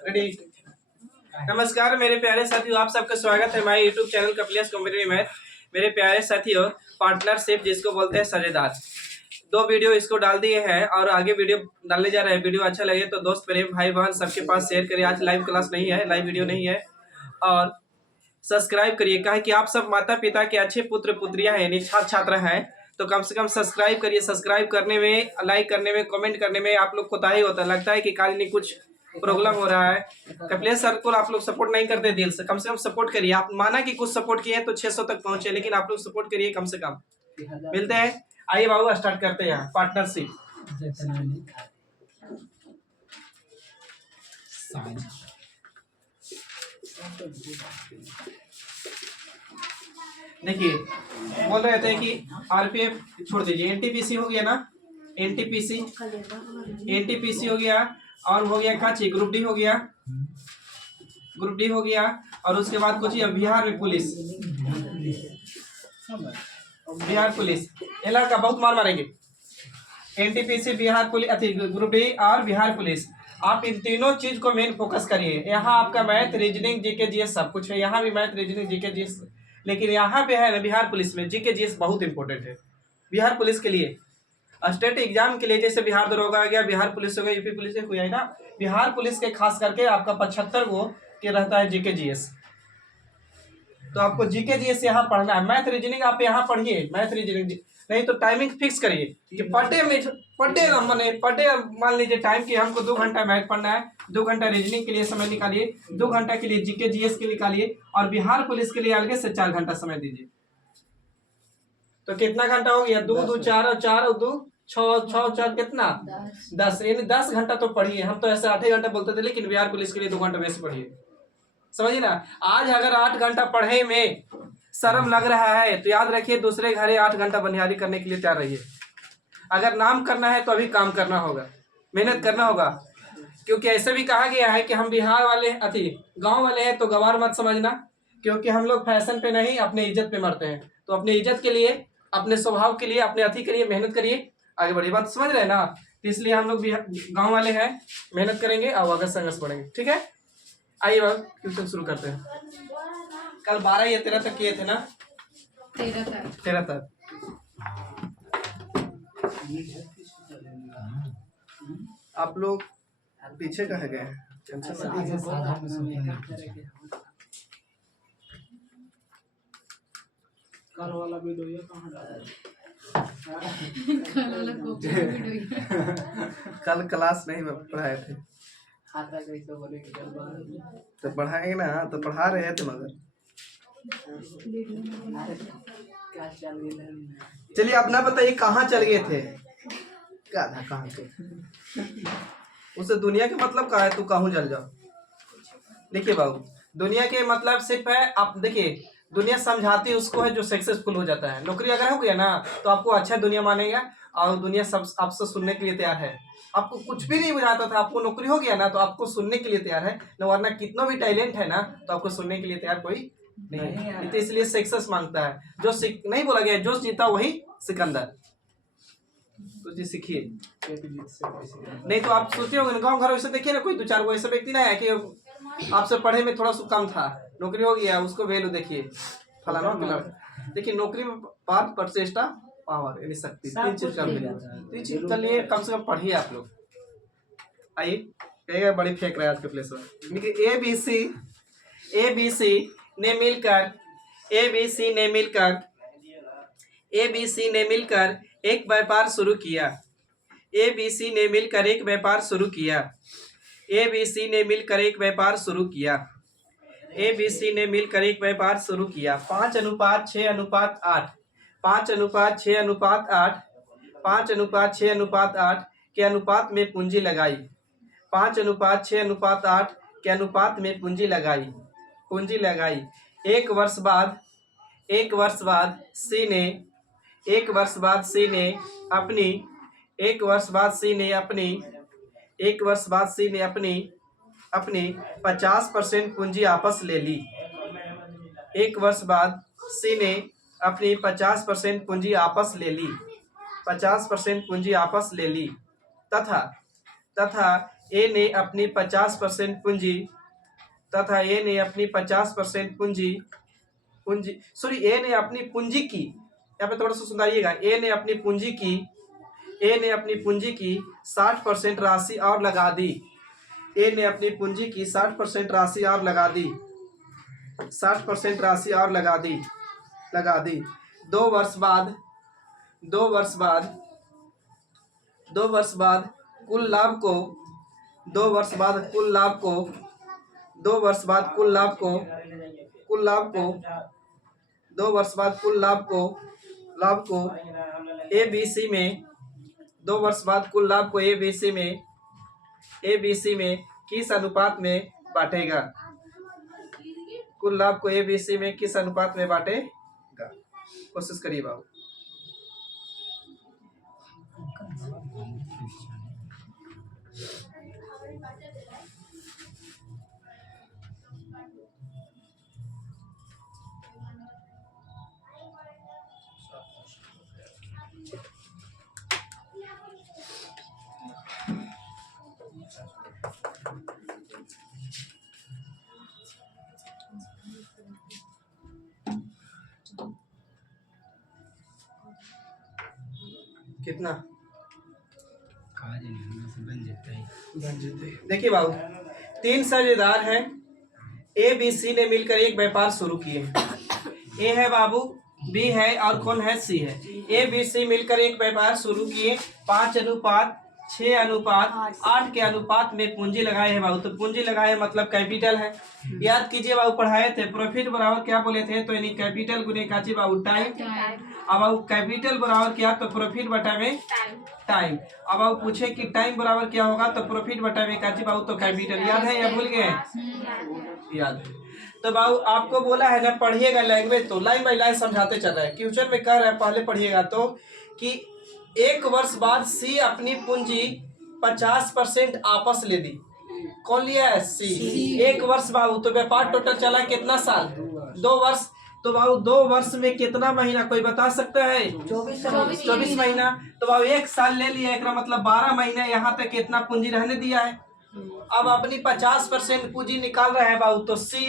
Ready. नमस्कार मेरे प्यारे साथियों, आप सबका स्वागत है हमारे यूट्यूब चैनल कपिलियस कॉम्पिटिटिव मैथ। मेरे प्यारे साथियों, पार्टनरशिप जिसको बोलते हैं साझेदार, 2 वीडियो इसको डाल दिए हैं और आगे वीडियो डालने जा रहे हैं। वीडियो अच्छा लगे तो दोस्त प्रेम भाई बहन सबके पास शेयर करिए। आज लाइव क्लास नहीं है, लाइव वीडियो नहीं है, और सब्सक्राइब करिए। कहा कि आप सब माता पिता के अच्छे पुत्र पुत्रियां हैं, यानी छात्र छात्रा हैं, तो कम से कम सब्सक्राइब करिए। सब्सक्राइब करने में, लाइक करने में, कमेंट करने में आप लोग कोताही होता है। लगता है कि काल नहीं कुछ प्रॉब्लम हो रहा है। कपिलेश सर को आप लोग सपोर्ट नहीं करते दिल से, कम सपोर्ट करिए। आप माना कि कुछ सपोर्ट किए तो 600 तक पहुंचे, लेकिन आप लोग सपोर्ट करिए कम से कम। मिलते हैं, आइए बाबू स्टार्ट करते हैं पार्टनरशिप। देखिए, बोल रहे थे कि आरपीएफ छोड़ दीजिए, एनटीपीसी हो गया ना, एनटीपीसी हो गया, और हो गया काची, ग्रुप डी हो गया, और उसके बाद कुछ बिहार में पुलिस, इलाका बहुत मार मारेंगे। NTPC, Bihar police, group D और बिहार पुलिस, आप इन तीनों चीज को मेन फोकस करिए। यहाँ आपका मैथ, रीजनिंग, जीके जीएस सब कुछ है। यहाँ भी मैथ, रीजनिंग, जीके जीएस, लेकिन यहाँ पे है ना बिहार पुलिस में जीके जीएस बहुत इंपॉर्टेंट है। बिहार पुलिस के लिए, स्टेट एग्जाम के लिए, जैसे बिहार दरोगा आ गया, बिहार पुलिस हो गया, यूपी पुलिस हो गया ना, बिहार पुलिस के खास करके आपका 75 गो के रहता है जीके जीएस। तो आपको जीके जीएस यहाँ पढ़ना है। मैथ रीजनिंग आप यहाँ पढ़िए, मैथ रीजनिंग नहीं तो टाइमिंग फिक्स करिए कि पर डे मान लीजिए टाइम कि हमको 2 घंटा मैथ पढ़ना है, 2 घंटा रीजनिंग के लिए समय निकालिए, 2 घंटा के लिए जीके जीएस के निकालिए, और बिहार पुलिस के लिए अलग से 4 घंटा समय दीजिए। तो कितना घंटा हो गया? 2 2 4 और 4 और 2 6 6 4 कितना 10, यानी 10 घंटा तो पढ़िए। हम तो ऐसे 8 घंटा बोलते थे, लेकिन बिहार पुलिस के लिए 2 घंटा वैसे पढ़िए, समझिए ना। आज अगर 8 घंटा पढ़े में शर्म लग रहा है तो याद रखिए, दूसरे घरे 8 घंटा बनिहारी करने के लिए तैयार रहिए। अगर नाम करना है तो अभी काम करना होगा, मेहनत करना होगा, क्योंकि ऐसे भी कहा गया है कि हम बिहार वाले गांव वाले हैं तो गवार मत समझना, क्योंकि हम लोग फैशन पे नहीं अपने इज्जत पे मरते हैं। तो अपने इज्जत के लिए, अपने स्वभाव के लिए, अपने अति के लिए मेहनत करिए, आगे बढ़िए। बात समझ रहे हैं ना? तो इसलिए हम लोग भी गाँव वाले हैं, मेहनत करेंगे और अगर संघर्ष बढ़ेंगे। ठीक है, आइए बाबू ट्यूशन शुरू करते हैं। कल 12 या 13 तक किए थे ना? 13 तक। आप लोग पीछे कह गए, टेंशन मत लीजिए। कल वाला वीडियो कहाँ डाला? कल क्लास नहीं पढ़ाए थे, तो पढ़ाएंगे ना, तो पढ़ा रहे थे मगर। चलिए अपना बताइए, कहाँ चल गए थे? कहाँ थे? उसे दुनिया के मतलब का है, तू कहूँ चल जाओ। देखिए बाबू, दुनिया के मतलब सिर्फ है, आप देखिए, दुनिया समझाती उसको है जो सक्सेसफुल हो जाता है। नौकरी अगर हो गया ना तो आपको अच्छा दुनिया मानेगा, और दुनिया सब आपसे सुनने के लिए तैयार है। आपको कुछ भी नहीं बुझाता था, आपको नौकरी हो गया ना तो आपको सुनने के लिए तैयार है ना, वरना कितना भी टैलेंट है ना तो आपको सुनने के लिए तैयार कोई नहीं है। तो इसलिए सक्सेस मांगता है। जो नहीं बोला गया, जो जीता वही सिकंदर। तो जी सीखिए, नहीं तो आप सोचते होंगे गाँव घर वैसे देखिए ना, कोई 2-4 वो ऐसा व्यक्ति ना है कि आपसे पढ़े में थोड़ा सा कम था, नौकरी हो गया, उसको वैल्यू देखिए, फलाना खिलाना। देखिए नौकरी में पावर, प्रचेष्टा, पावर यानी शक्ति, 3 चीज का मिले। 3 चीज के लिए कम से कम पढ़िए आप लोग। आइए, कहेगा बड़ी फेंक रहा है आज के प्लेस में। देखिए ABC ने मिलकर एक व्यापार शुरू किया। ABC ने मिलकर एक व्यापार शुरू किया। ABC ने मिलकर एक व्यापार शुरू किया। ABC ने मिलकर एक व्यापार शुरू किया। 5:6:8 5:6:8 5:6:8 के अनुपात में पूंजी लगाई। 5:6:8 के अनुपात में पूंजी लगाई। एक वर्ष बाद सी ने अपनी 50% पूंजी वापस ले ली। एक वर्ष बाद सी ने अपनी 50% पूंजी वापस ले ली। 50% पूंजी आपस ले ली तथा तथा ए ने अपनी 50% पूंजी तथा ए ने अपनी 50% पूंजी ए ने अपनी पूंजी की, यहाँ पे थोड़ा सा सुधारिएगा, ए ने अपनी पूंजी की 60% राशि और लगा दी। ए ने अपनी पूंजी की 60% राशि और लगा दी 60% राशि और लगा दी 2 वर्ष बाद कुल लाभ को 2 वर्ष बाद कुल लाभ को एबीसी में 2 वर्ष बाद कुल लाभ को एबीसी में किस अनुपात में बांटेगा? कुल लाभ को एबीसी में किस अनुपात में बांटेगा? कोशिश करिए बाबू। कितना बन जाते। देखिए बाबू, 3 साझेदार हैं। ए बी सी ने मिलकर एक व्यापार शुरू किए। ए है बाबू, बी है और कौन है? सी है। ए बी सी मिलकर एक व्यापार शुरू किए। 5:6:8 के अनुपात में पूंजी लगाए हैं बाबू। तो पूंजी लगाए मतलब कैपिटल है। याद कीजिए बाबू, पढ़ाए थे प्रॉफिट बराबर क्या बोले थे? तो यानी कैपिटल गुने काची बाबू टाइम। अब बाबू कैपिटल बराबर क्या? तो प्रॉफिट बटा में टाइम। अब बाबू पूछे कि टाइम बराबर क्या होगा? तो प्रॉफिट बटा में काची बाबू तो कैपिटल। याद है या भूल गए? याद है। तो बाबू आपको बोला है ना पढ़िएगा लैंग्वेज, तो लाइन बाय लाइन समझाते चल रहा है। क्वेश्चन में कह रहा है पहले पढ़िएगा तो कि 1 वर्ष बाद सी अपनी पूंजी 50% आपस ले दी। कौन लिया है? सी। 1 वर्ष बाबू, तो व्यापार टोटल चला कितना साल? 2 वर्ष। तो बाबू 2 वर्ष में कितना महीना कोई बता सकता है? 24 महीना। तो बाबू 1 साल ले लिया, एक मतलब 12 महीना यहाँ तक कितना पूंजी रहने दिया है। अब अपनी 50% पूंजी निकाल रहा है बाबू। तो सी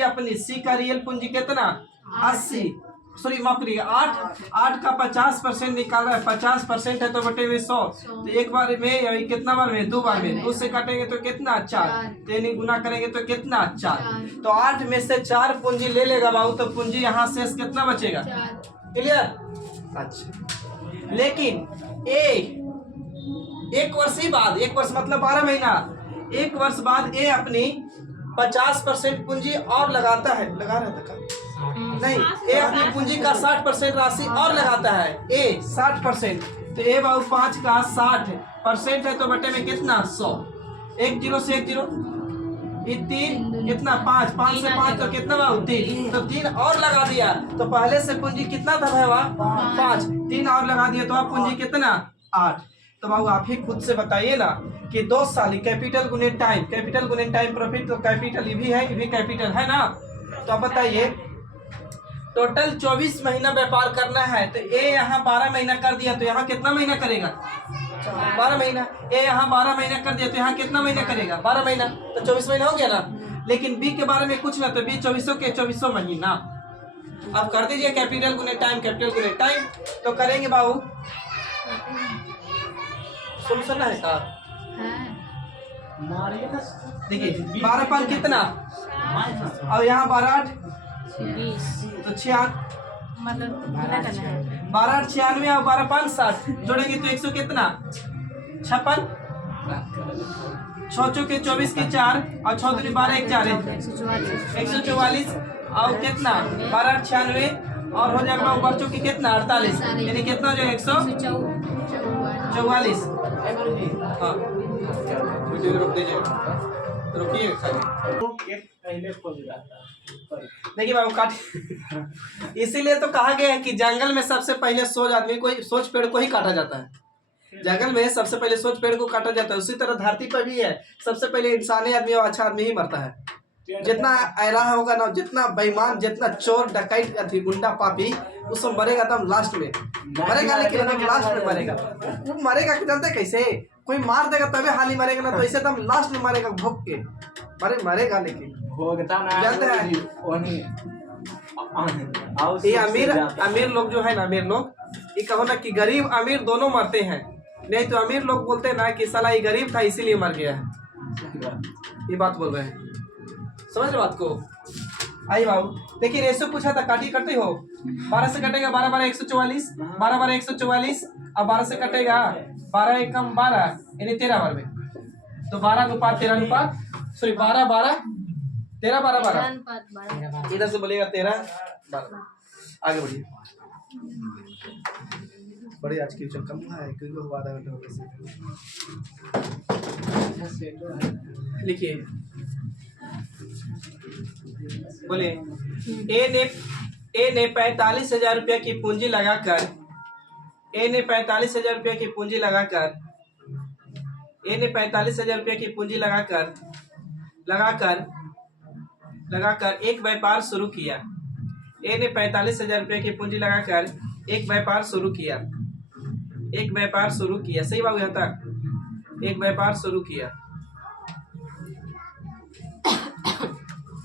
का रियल पूंजी कितना? 80, सॉरी माफ करिएगा 8 का 50% निकाल रहा है। 50% है तो बटे में 100। तो एक बार में या कितना बार में? 2 बार में। 2 से काटेंगे तो कितना? 4। तो गुना करेंगे तो कितना? 4। तो 8 में से 4 पूंजी ले लेगा बाबू, तो पूंजी यहाँ से कितना बचेगा? क्लियर? अच्छा, लेकिन एक वर्ष ही बाद, 1 वर्ष मतलब 12 महीना, 1 वर्ष बाद ए अपनी 50% पूंजी और लगाता है। लगा रहा था नहीं, ए अपनी पूंजी का 60% राशि और लगाता है। ए 60%, तो ए बाबू 5 का 60% है तो बटे में कितना? 100। 1 0 से 1 0, ये 3 कितना? 5 से 5 तो कितना बाबू? 3। तो 3 और लगा दिया, तो पहले से पूंजी कितना था भाई? 5। 3 और लगा दिया तो अब पूंजी कितना? 8। तो बाबू आप ही खुद से बताइए ना कि 2 साल कैपिटल गुने टाइम प्रॉफिट, तो कैपिटल ये भी है, ये भी कैपिटल है ना। तो अब बताइए टोटल 24 महीना व्यापार करना है। तो ए यहाँ 12 महीना कर दिया तो यहाँ कितना महीना करेगा? 12 महीना। ए यहाँ 12 महीना कर दिया तो यहाँ कितना महीना करेगा? 12 महीना। तो 24 महीना हो गया ना। लेकिन बी के बारे में कुछ ना, तो बी 24 के 24 महीना। अब कर दीजिए कैपिटल गुने टाइम, तो करेंगे बाबू। सुनना है का? देखिए 12 पान कितना? और यहाँ 12 तो 6 मतलब 12 96 और 12 5 60 जोड़ेंगे तो 100 कितना? 56। 6 के 24 के 4 और 6 दूनी 12 1 4 144 और कितना? 12 96 और हो जाएगा बच्चों की कितना? 48, यानी कितना जो 144। हाँ वीडियो रोक दीजिए, रुकिए देखिए बाबू काट। इसीलिए तो कहा गया है कि जंगल में सबसे पहले सोच पेड़ को ही काटा जाता है। जंगल में सबसे पहले सोच पेड़ को काटा जाता है। उसी तरह धरती पर भी है, सबसे पहले इंसानी आदमी और अच्छा आदमी ही मरता है। जितना ऐरा होगा ना, जितना बेईमान, जितना चोर डकैत अथी गुंडा पापी, उसमें मरेगा तो लास्ट में मरेगा, लेकिन एकदम लास्ट में मरेगा। वो मरेगा कि जानते कैसे? कोई मार देगा तभी हाल ही मरेगा ना, तो ऐसे एकदम लास्ट में मरेगा भोग के मरेगा। लेकिन जानते हैं ये अमीर लोग जो है ना, अमीर लोग ये कहो ना कि गरीब अमीर दोनों मरते हैं, नहीं तो अमीर लोग बोलते हैं ना कि साला ये गरीब था इसीलिए मर गया है। ये बात बोल रहे हैं, समझ बात को। आई बाबू, लेकिन ऐसे पूछा था काटी करते हो, 12 से कटेगा 12 12 144, 12 12 144, अब 12 से कटेगा 12 एकम 12 यानी 13 बार में, तो 12 अनुपात 13 अनुपात, सॉरी 12 12 13 12 12, इधर से बोलेगा 13 12। आगे बढ़िए, बड़े आज की चल कम है क्योंकि आधा घंटा हो गया। लिखिए, बोले ए ने 45,000 रुपया की पूंजी लगाकर, ए ने 45,000 रुपया की पूंजी लगाकर, ए ने 45,000 रुपया की पूंजी लगाकर एक व्यापार शुरू किया। ए ने 45,000 रुपया की पूंजी लगाकर एक व्यापार शुरू किया, एक व्यापार शुरू किया। सही बात यहाँ तक, एक व्यापार शुरू किया।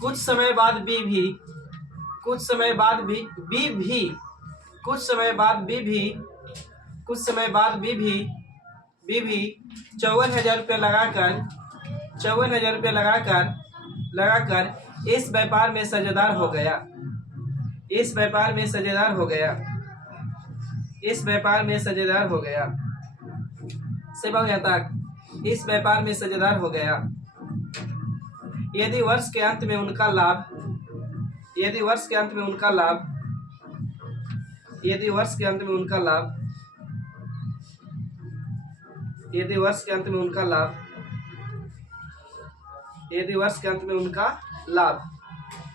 कुछ समय बाद बी भी 54,000 रुपया लगाकर इस व्यापार में साझेदार हो गया। इस व्यापार में साझेदार हो गया। से बाबू यहाँ तक, इस व्यापार में साझेदार हो गया। यदि वर्ष के अंत में उनका लाभ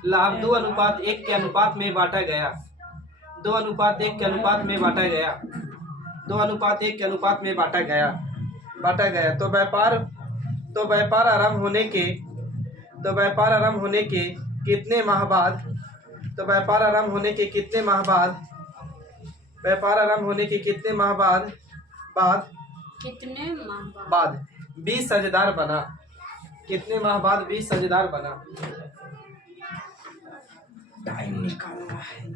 लाभ 2:1 के अनुपात में बांटा गया। 2:1 के अनुपात में बांटा गया। 2:1 के अनुपात में बांटा गया। तो व्यापार आरंभ होने के कितने माह बाद, बाद 20 साझेदार बना। कितने माह बाद 20 साझेदार बना? टाइम निकालना है।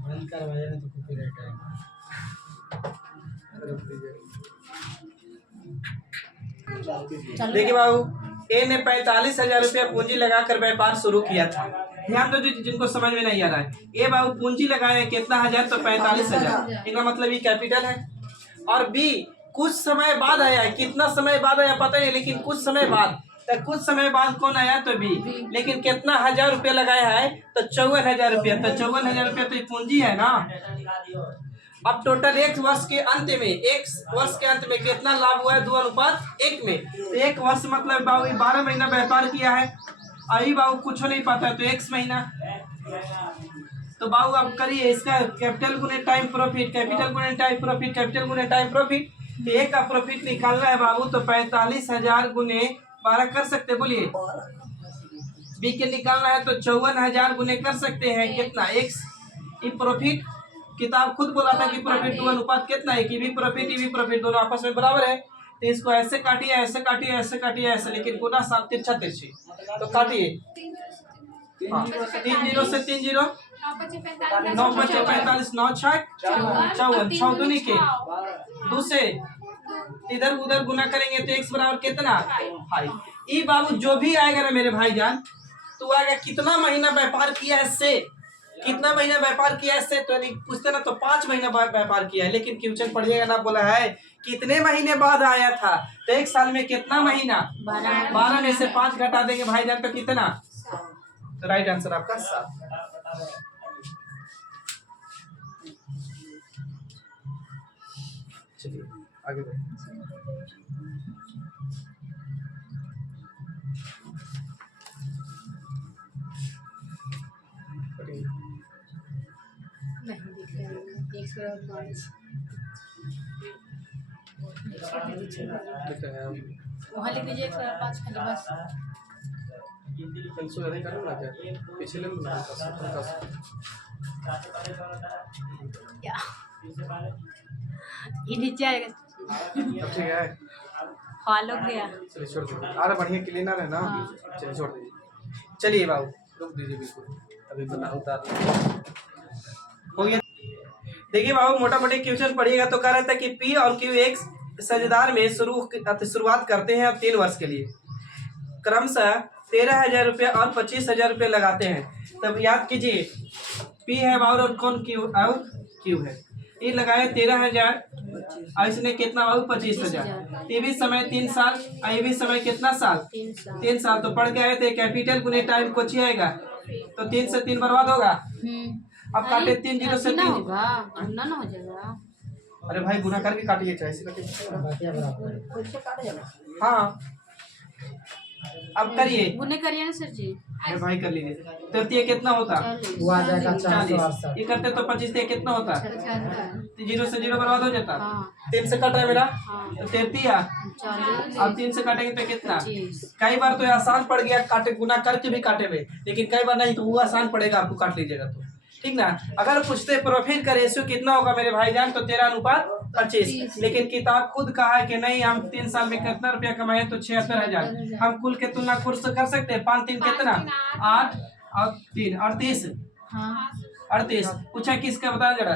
बंद करवाया तो कॉपीराइट आएगा। देखिए बाबू, ए ने 45,000 रुपया पूंजी लगाकर व्यापार शुरू किया था। ध्यान दो जिनको समझ में नहीं आ रहा है। ए बाबू पूंजी लगाया कितना हजार? तो 45,000। इसका मतलब ये कैपिटल है। और बी कुछ समय बाद आया। कितना समय बाद आया पता नहीं, लेकिन कुछ समय बाद। तो कुछ समय बाद कौन आया? तो बी। लेकिन कितना हजार रुपया लगाया है? तो 54,000 रुपया। तो 54,000 रुपया तो ये पूंजी है ना। अब टोटल एक वर्ष के अंत में कितना लाभ हुआ है? 2:1 में। तो एक वर्ष मतलब बाबू 12 महीना व्यापार किया है। अभी बाबू कुछ नहीं पाता है तो x महीना। तो बाबू अब करिए इसका कैपिटल गुने टाइम प्रॉफिट, कैपिटल गुने टाइम प्रॉफिट, कैपिटल गुने टाइम प्रॉफिट। तो एक का प्रॉफिट निकालना है बाबू, तो 45,000 गुने 12 कर सकते, बोलिए। बी के निकालना है तो 54,000 गुने कर सकते हैं कितना? x। ये प्रॉफिट किताब खुद बोला था कि प्रॉफिट 2:1 कितना है कि भी प्रॉफिट दोनों आपस में बराबर है। तो इसको ऐसे काटिए, ऐसे काटिए, ऐसे काटिए, ऐसे, लेकिन गुना साफ तिरछा तिरछी। तो काटिए 3 0 से 3 0, 9 5 45, 9 6 54, 6 दूनी के दूसरे इधर उधर गुना करेंगे तो x बराबर कितना? 5। ये बाबू जो भी आएगा ना मेरे भाईजान, तो आएगा कितना महीना व्यापार किया है से, कितना महीना व्यापार किया है से। तो पूछते ना तो 5 महीना व्यापार किया है, लेकिन क्वेश्चन पढ़िएगा ना, बोला है कितने महीने बाद आया था। तो एक साल में कितना महीना? 12 में से 5 घटा देंगे भाईजान, तो कितना? तो राइट आंसर आपका 7। चलिए आगे बढ़िए। नहीं दिख रहा है 105 दिख रहा है वहाँ लिख दीजिए 105 खाली बस। पेंसिल नहीं करो ना क्या पिछले में ना क्या ये नीचे आएगा अब ठीक है फॉलो गया। चलिए छोड़ दीजिए अरे बढ़िया क्लीनर है ना हाँ। चलिए छोड़ दीजिए चलिए बाबू रुक दीजिए बिल्कुल अभी बना उतार हो गया। देखिए बाबू मोटा मोटी क्वेश्चन पढ़िएगा तो कह रहा था कि पी और क्यू एक साझेदार में शुरुआत करते हैं 3 वर्ष के लिए क्रमशः 13,000 रुपये और 25,000 रुपये लगाते हैं। तब याद कीजिए पी है बाबू और कौन क्यू है ये लगाए 13,000 और इसने कितना बाबू 25,000। ये भी समय 3 साल और ये भी समय कितना साल 3 साल। तो पढ़ के आए थे कैपिटल गुने टाइम कुछ ही आएगा तो 3 से 3 बर्बाद होगा। अब काटे 3 0 से 3 होगा ना हो जाएगा। अरे भाई गुना करके काटिए चाहे ऐसे काटिए हाँ अब करिए गुने करिए ना सर जी। अरे भाई कर लीजिए तृतीय कितना होता वो आ जाएगा 40 ये करते तो 25 से कितना होता 0 से 0 बर्बाद हो जाता। हाँ। 3 से कट रहा है मेरा हाँ। तो 33 अब 3 से काटेंगे तो कितना 25। कई बार तो आसान पड़ गया काटे गुना करके भी काटे में लेकिन कई बार नहीं तो वो आसान पड़ेगा आपको काट लीजिएगा तो ठीक ना। अगर पूछते प्रॉफिट का रेशियो कितना होगा मेरे भाईजान तो 13:25 लेकिन किताब खुद कहा है कि नहीं हम 3 साल में कितना रुपया कमाए तो 76,000। हम कुल के तुलना खुद से कर सकते हैं 5 3 कितना 8 और 3 38 38 पूछा किसका बताया जरा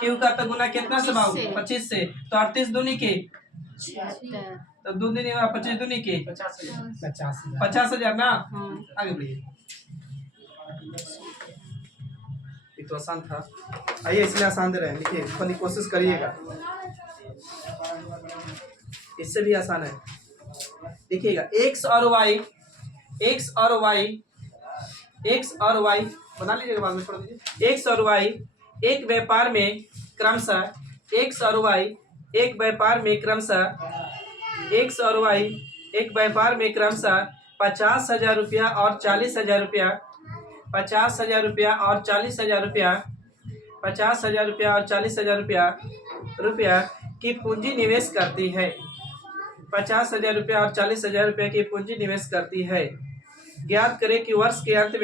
क्यू का तो गुना कितना से बाबू 25 से तो 38 दूनी के तो 2 दिन 25 दूनी के 50,000 ना। आगे बढ़िए ये तो आसान था आइए इसलिए आसान दे रहे हैं लिखिए अपनी कोशिश करिएगा इससे भी आसान है। देखिएगा एक्स और वाई बना लीजिएगा बाद में पढ़ दीजिए। एक्स और वाई एक व्यापार में क्रमशः एक्स और वाई एक व्यापार में क्रमशः 50,000 रुपया और 40,000 रुपया 50,000 रुपया और 40,000 रुपया 50,000 रुपया और 40,000 रुपया की पूंजी निवेश करती है। 50,000 रुपया और 40,000 रुपया की पूंजी निवेश करती है। ज्ञात करें कि वर्ष के अंत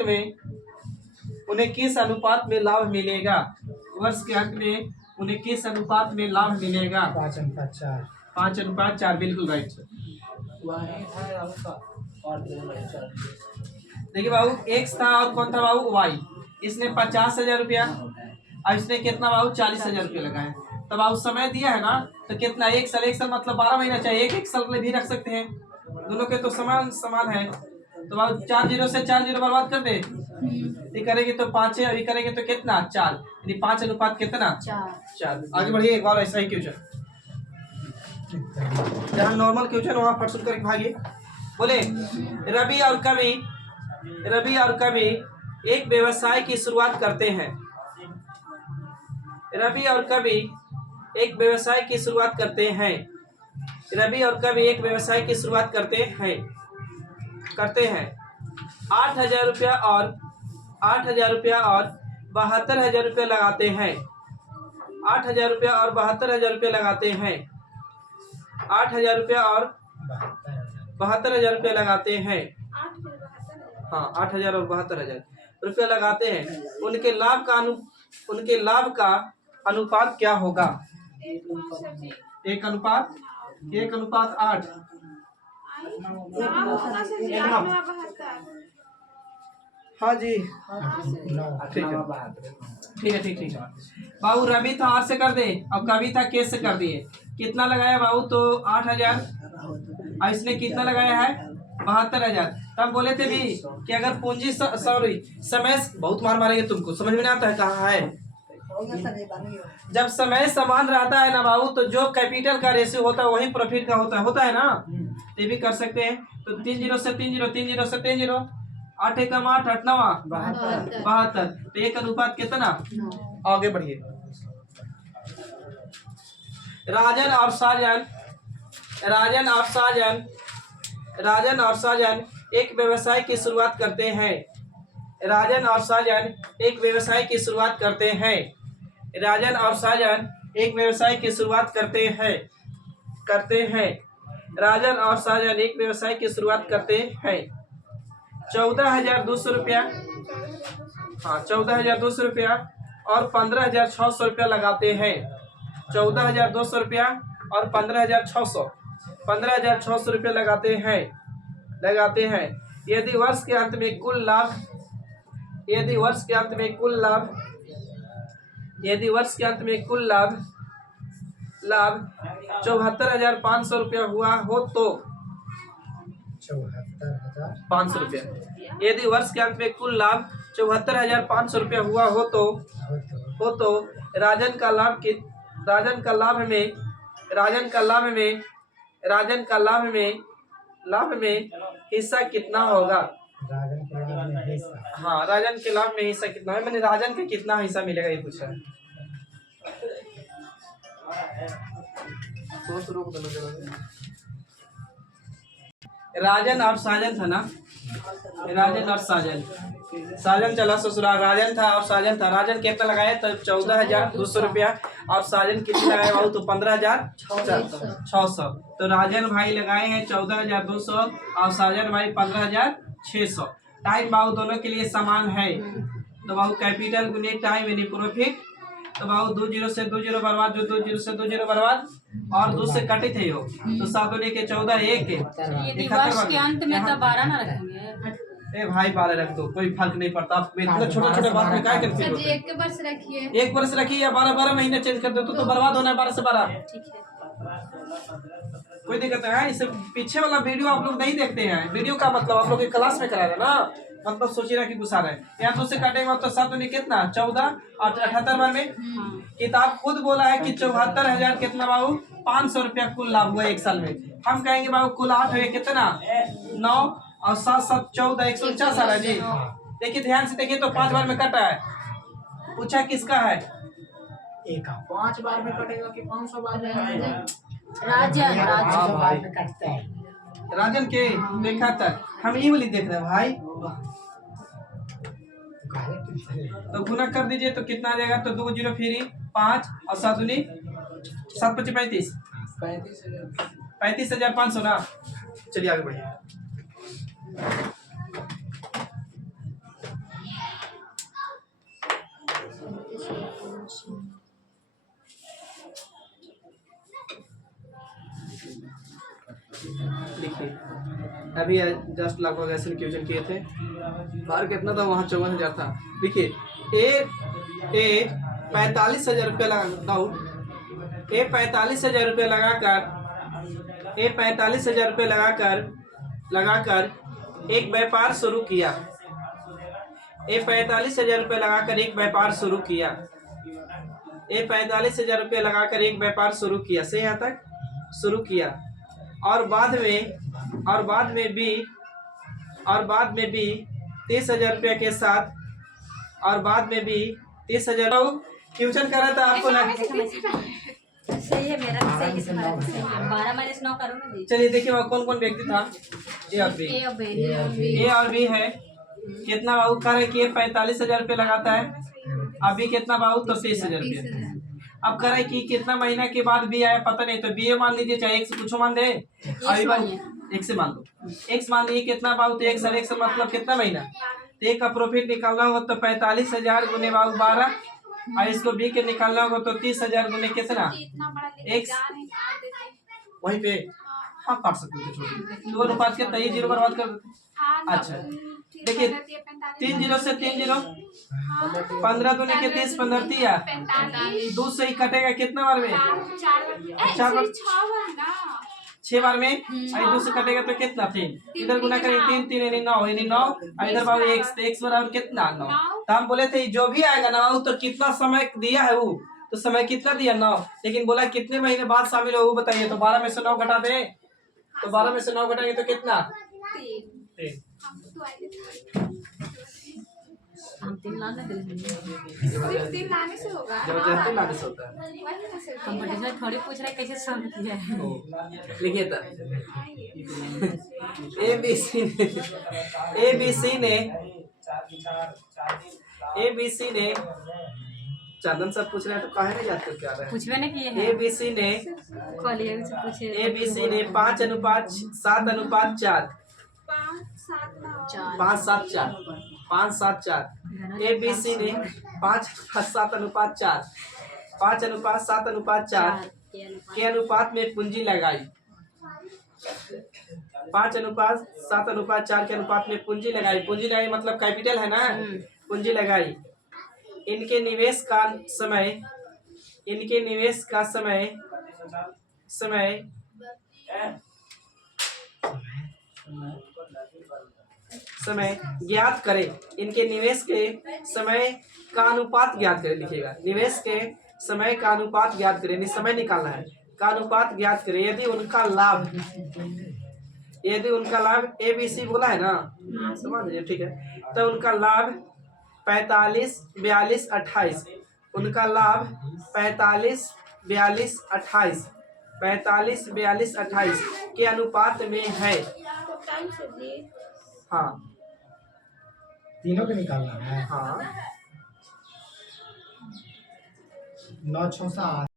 में उन्हें किस अनुपात में लाभ मिलेगा। वर्ष के अंत में उन्हें किस अनुपात में लाभ मिलेगा 5:4 बिल्कुल राइट सर। देखिए बाबू एक्स था और कौन था बाबू वाई इसने 50,000 रुपया और इसने कितना बाबू 40,000 रुपया लगाए। तो बाबू समय दिया है ना तो कितना एक साल मतलब 12 महीना चाहिए एक साल में भी रख सकते हैं दोनों के तो समान है। तो बाबू 4 0 से 4 0 बर्बाद कर दे ये करेंगे तो 5 है अभी करेंगे तो कितना 4 यानी 5 अनुपात कितना 4। आगे बढ़िए एक बार ऐसा ही क्वेश्चन जहाँ नॉर्मल क्वेश्चन वहाँ फट सुन कर भागिए। बोले रवि और कवि एक व्यवसाय की शुरुआत करते हैं। रवि और कवि एक व्यवसाय की शुरुआत करते हैं 8,000 रुपया और 72,000 रुपया लगाते हैं। 8,000 रुपया और 72,000 रुपया लगाते हैं। 8,000 रुपया और 72,000 रुपया लगाते हैं। हाँ 8,000 और 72,000 रुपया लगाते हैं। उनके लाभ का अनुपात क्या होगा 1:8। हाँ जी ठीक है बाबू रवि था आर से कर दे और कवि था केस से कर दिए। कितना लगाया बाबू तो 8,000 और इसने कितना लगाया है 72,000। तब बोले थे भी कि अगर पूंजी समय बहुत मारेंगे तुमको समझ में नहीं आता है कहाँ है। जब समय समान रहता है ना बाबू तो जो कैपिटल का रेशियो होता है वही प्रॉफिट का होता है ना। ये भी कर सकते हैं तो 3 0 से 3 0 3 0 से 3 0 8 एकम 8 8 नवा 72 72। तो एक अनुपात कितना? आगे बढ़िए। राजन और साजन राजन और साजन राजन और साजन एक व्यवसाय की शुरुआत करते हैं। राजन और साजन एक व्यवसाय की शुरुआत करते हैं। राजन और साजन एक व्यवसाय की शुरुआत करते हैं। राजन और साजन एक व्यवसाय की शुरुआत करते हैं। 14,200 रुपया, हाँ 14,200 रुपया और 15,600 रुपया लगाते हैं। 14,200 रुपया और 15,600 रुपया लगाते हैं। यदि वर्ष के अंत में कुल लाभ 74,500 रुपया हुआ हो तो 74,500 रुपया। यदि वर्ष के अंत में कुल लाभ 74,500 रुपया हुआ हो तो राजन का लाभ में हिस्सा कितना होगा? हाँ, राजन के लाभ में हिस्सा कितना है, मैंने राजन के कितना हिस्सा मिलेगा ये पूछा है। राजन और साजन था ना, राजन और साजन चला ससुराल। राजन था और साजन था। राजन कितना लगाया? तो 14,200 रुपया और साजन कितना लगाया बाबू? तो 15,600। तो राजन भाई लगाए हैं 14,200 और साजन भाई 15,600। टाइम बाबू दोनों के लिए समान है, तो बाबू कैपिटल गुने टाइम यानी प्रॉफिट। तो बाबू 2 0 से 2 0 बर्बाद, जो 2 0 से 2 0 बर्बाद और 2 से कटे थे हो, तो 7 दूनी के 14 1 यदि वर्ष के अंत में तो 12 ना रखेंगे। ए भाई 12 रख दो, कोई फर्क नहीं पड़ता। इतना छोटे बात में क्या करते हो? एक वर्ष रखिए, 1 वर्ष रखिए या 12 महीने चेंज कर दो तो बर्बाद होना है 12 से 12। ठीक है। कोई दिक्कत है? इसे पीछे वाला वीडियो आप लोग नहीं देखते हैं। वीडियो का मतलब आप लोग क्लास में करा रहे ना, मतलब सोचिए ना कि गुस्सा रहे। यहाँ 2 से काटेगा तो 7 दूनी कितना? 14 और 78 बार में। किताब खुद बोला है कि 74,000 कितना बाबू? 500 रुपया कुल लाभ हुआ एक साल में। हम कहेंगे बाबू कुल 8 है कितना? 9 और 7 7 14 149 आ रहा है जी। देखिए ध्यान से देखिए तो 5 बार में कटा है। पूछा किसका है? 5 बार में कटेगा कि 500 बार में कटेगा? राजन के देखा तक हम ये वाली देख रहे हैं भाई। तो गुना कर दीजिए तो कितना आ जाएगा? तो 2 0 फिर 5 और 7 दूनी 7 25 35 35,500 ना। चलिए आगे बढ़िए। देखिए अभी जस्ट लगभग ऐसे क्वेश्चन किए थे। बाहर कितना था? वहाँ 54,000 था। देखिए ए 45,000 रुपया लगाकर ए 45,000 रुपया लगाकर एक व्यापार शुरू किया। ए 45,000 रुपया लगाकर एक व्यापार शुरू किया। ए 45,000 रुपया लगाकर एक व्यापार शुरू किया। से यहाँ तक शुरू किया और बाद में भी 30,000 रुपया के साथ और बाद में भी 30,000 ट्यूशन करा था आपको ना। सही है, मेरा सही है, 12 - 9 करो ना जी। चलिए देखिए वहाँ कौन कौन व्यक्ति था? ए और बी है। कितना बाबू कह रहे कि 45,000 रुपया लगाता है। अभी कितना बाबू? तो 30,000 रुपया। अब कह रहे कि कितना महीना के बाद बी आया पता नहीं, तो बी मान लीजिए, चाहे एक से कुछ मान दे। अभी बाबू एक से मान लो, एक्स मान लीजिए कितना बाबू? तो एक से मतलब कितना महीना? तो एक का प्रॉफिट निकालना होगा तो 45,000 गुने बाबू 12 और इसको बी के निकालना होगा तो 30,000 गुने कितना? एक्स वहीं पे हाँ काट सकते थे छोटे 2 अनुपात के तय 0 बर्बाद कर देते। अच्छा देखिए 3 0 से 3 0 15 दूनी के 30 15 दिया 2 से ही कटेगा कितना बार में? 4 बार 6 बार में। 2 से कटेगा तो कितना? 3 इधर गुना करेंगे 3 3 यानी 9 इधर बाबू x बराबर कितना? 9। तो हम बोले थे जो भी आएगा ना तो कितना समय दिया है वो, तो समय कितना दिया? 9। लेकिन बोला कितने महीने बाद शामिल हो वो बताइए। तो 12 में से 9 घटा दे, तो 12 में से 9 घटाएंगे तो कितना? 3। हम 3 लाने दिल में सिर्फ 3 लाने से होगा। जबरदस्ती लाने से होता है। कंपटीशन थोड़ी पूछ रहे कैसे सॉल्व किया है। लिखिए तो ABC ने चंदन सब पूछ रहे हैं तो काहे नहीं जाते हो क्या रहे पूछवे ने किए हैं ABC ने कॉलेज से पूछे ABC ने 5:7:4 5:7:4 ABC ने 5:7:4 5:7:4 के अनुपात में पूंजी लगाई 5:7:4 के अनुपात में पूंजी लगाई मतलब कैपिटल है ना। पूंजी लगाई। इनके निवेश का समय ज्ञात करें। इनके निवेश के समय का अनुपात ज्ञात करें। लिखिएगा निवेश के समय का अनुपात ज्ञात करें। समय निकालना है। का अनुपात ज्ञात करें यदि उनका लाभ ABC बोला है ना, समझ लीजिए ठीक है। तो उनका लाभ 45, 42, 28 उनका लाभ 45, 42, 28 के अनुपात में है। हाँ तीनों को निकालना है। हाँ 9 6 7